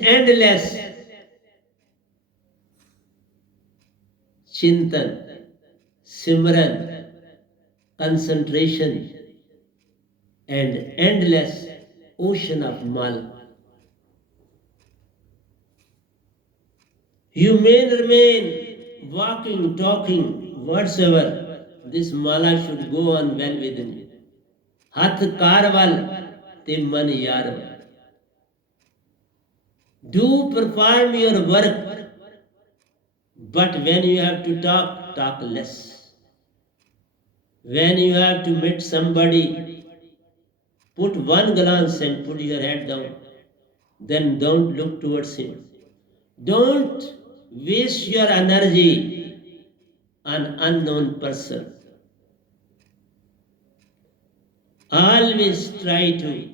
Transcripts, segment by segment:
endless chintan, simran, concentration, and endless ocean of mal. You may remain walking, talking, whatsoever. This mala should go on well within you. Hath karval te man yarval. Do perform your work, but when you have to talk, talk less. When you have to meet somebody, put one glance and put your head down. Then don't look towards him. Don't waste your energy on unknown person. Always try to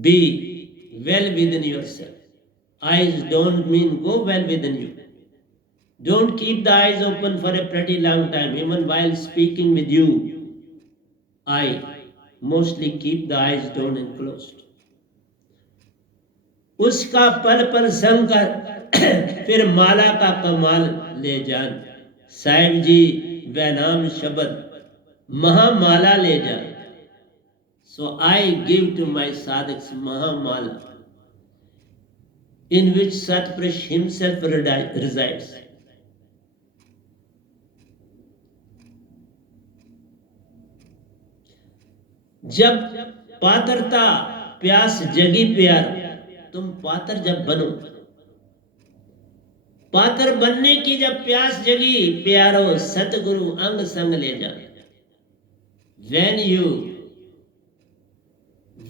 be well within yourself. Eyes don't mean go well within you. Don't keep the eyes open for a pretty long time. Even while speaking with you, I mostly keep the eyes down and closed. उसका पल पल संग कर फिर माला का कमाल ले जान साहिब जी वैनाम शब्द महामाला ले जान. So I give to my sadhaks Mahamala, in which Satpurush himself resides. जब पात्रता प्यास जगी प्यार, तुम पात्र जब बनो, पात्र बनने की जब प्यास जगी प्यारो सतगुरु अंग संग ले जा. When you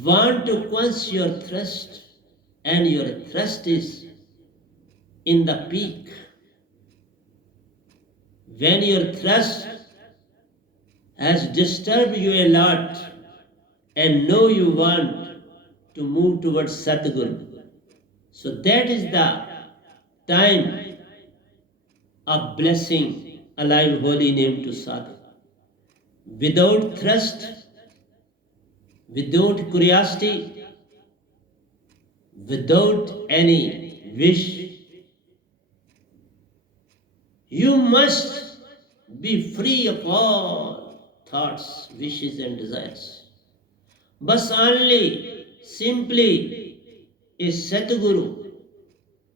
want to quench your thirst and your thirst is in the peak, when your thirst has disturbed you a lot and know you want to move towards Satguru, so that is the time of blessing alive holy name to sadhu. Without thirst, without curiosity, without any wish, you must be free of all thoughts, wishes and desires. But only simply a Satguru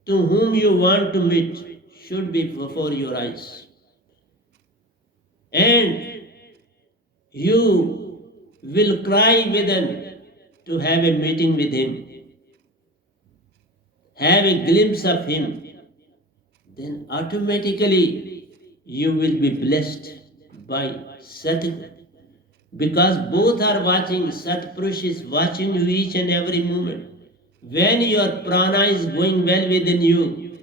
to whom you want to meet should be before your eyes. And you will cry within to have a meeting with him, have a glimpse of him, then automatically you will be blessed by Satguru. Because both are watching, Satpurush is watching you each and every moment. When your prana is going well within you,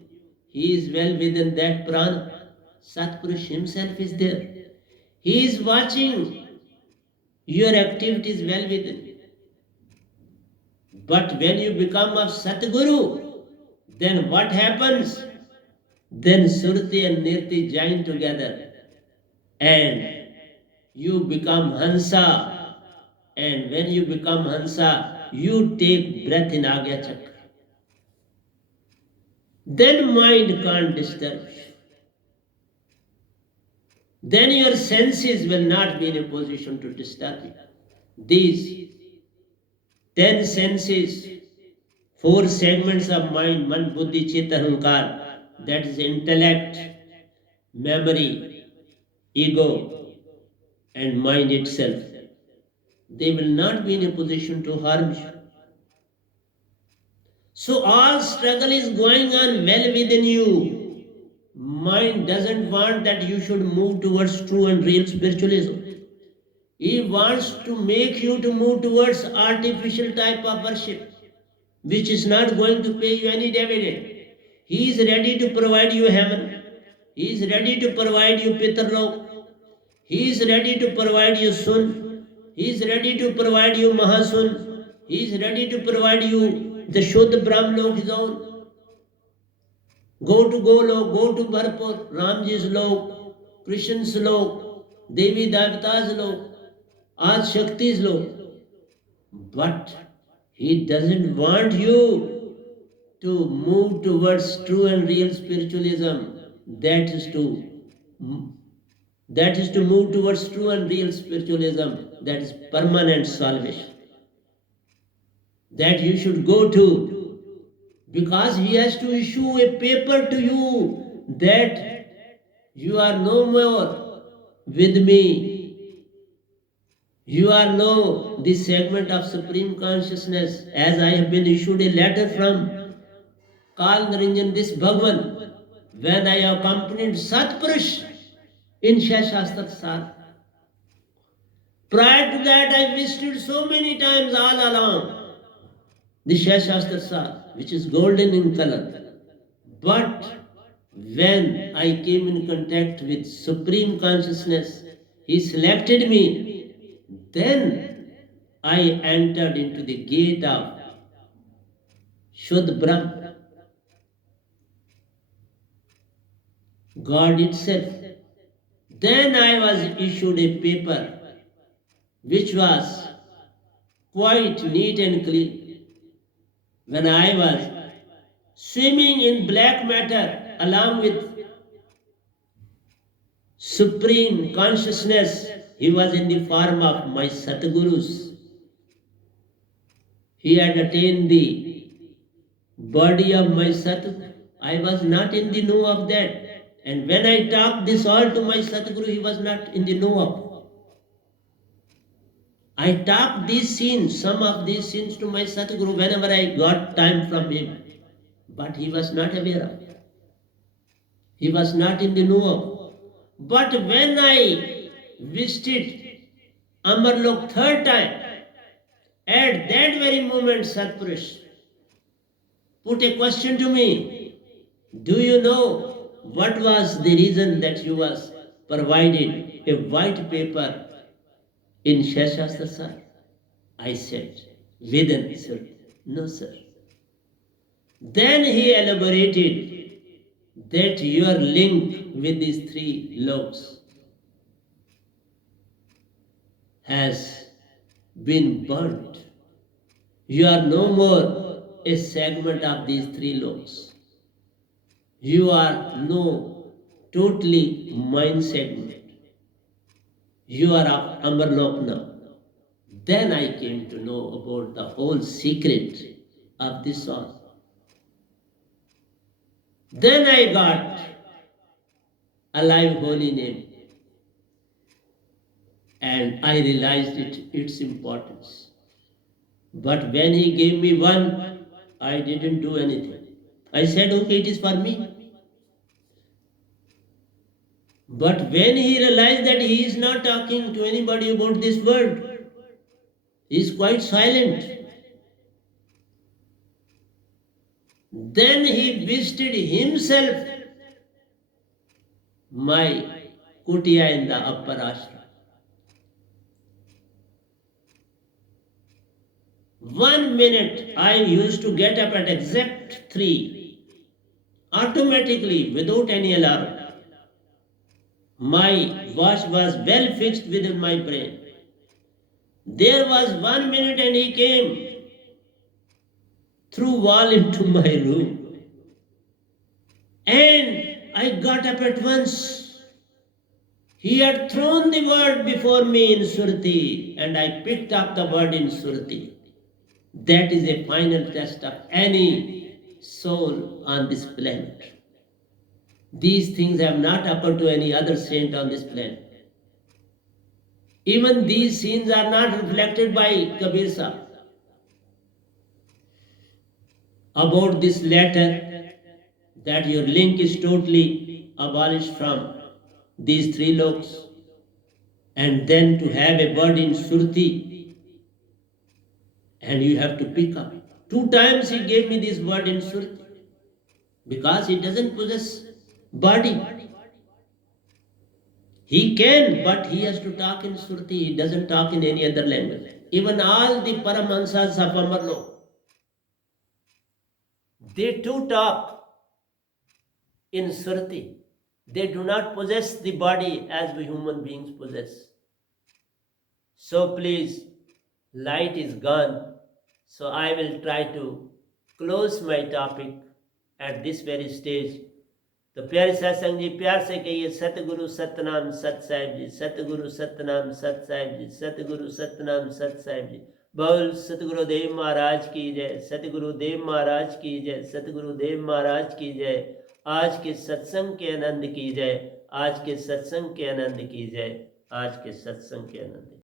he is well within that prana. Satpurush himself is there. He is watching your activities well within. But when you become of Satguru, then what happens? Then Surti and Nirti join together and you become Hansa. And when you become Hansa, you take breath in Agya Chakra. Then mind can't disturb. Then your senses will not be in a position to disturb you. These 10 senses, 4 segments of mind, Man, Buddhi, Chitta, Ahankar, that is intellect, memory, ego, and mind itself, they will not be in a position to harm you. So all struggle is going on well within you. Mind doesn't want that you should move towards true and real spiritualism. He wants to make you to move towards artificial type of worship, which is not going to pay you any dividend. He is ready to provide you heaven. He is ready to provide you Pitarlok. He is ready to provide you Sun. He is ready to provide you Mahasun. He is ready to provide you the Shuddha Brahmlok zone. Go to Golok, go to Bharpur, Ramji's lok, Krishn's lok, Devi Devata's lok, Ad Shakti's lok. But he doesn't want you to move towards true and real spiritualism, that is to move towards true and real spiritualism, that is permanent salvation, that you should go to, because he has to issue a paper to you that you are no more with me. You are now the segment of supreme consciousness, as I have been issued a letter from Kal Niranjan this Bhagwan when I accompanied Satpurush in Shashastra Sar. Prior to that, I visited so many times all along the Shashastra Sar, which is golden in color. But when I came in contact with Supreme Consciousness, He selected me. Then I entered into the gate of Shuddha Brahm, God itself. Then I was issued a paper which was quite neat and clean. When I was swimming in black matter along with Supreme Consciousness, he was in the form of my Satgurus. He had attained the body of my Satguru. I was not in the know of that. And when I talked this all to my Satguru, he was not in the know of. I talked these scenes, some of these scenes to my Satguru whenever I got time from him. But he was not aware of. He was not in the know of. But when I visited Amarlok third time, at that very moment Satpurush put a question to me. Do you know what was the reason that you was provided a white paper in Shashastra Sar? I said, Vedan, sir. No, sir. Then he elaborated that your link with these three loks has been burnt. You are no more a segment of these three loks. You are no totally mind segment. You are of Amarlok now. Then I came to know about the whole secret of this all. Then I got a live holy name and I realized its importance. But when he gave me one, I didn't do anything. I said, okay, it is for me. But when he realized that he is not talking to anybody about this word, he is quite silent. Then he visited himself my kutia in the upper ashram. 1 minute I used to get up at exact 3, automatically without any alarm. My watch was well fixed within my brain. There was 1 minute and he came through wall into my room. And I got up at once. He had thrown the word before me in Surti and I picked up the word in Surti. That is a final test of any soul on this planet. These things have not occurred to any other saint on this planet. Even these scenes are not reflected by Kabir Sahib. About this letter, that your link is totally abolished from these three loks, and then to have a word in Surti, and you have to pick up. 2 times he gave me this word in Surti, because he doesn't possess body. He can, but he has to talk in Surti. He doesn't talk in any other language. Even all the Paramahansas of Amarlok, they too talk in Surti. They do not possess the body as we human beings possess. So please, light is gone. So I will try to close my topic at this very stage. तो प्यारे सत्संग जी, प्यार से कहिए सतगुरु सतनाम सत साहिब जी, सतगुरु सतनाम सत साहिब जी, सतगुरु सतनाम सत साहिब जी। बोल सतगुरुदेव महाराज की जय, सतगुरुदेव महाराज की जय, सतगुरुदेव महाराज की जय। आज के सत्संग के आनंद की जय, आज के सत्संग के आनंद की जय, आज के सत्संग के आनंद।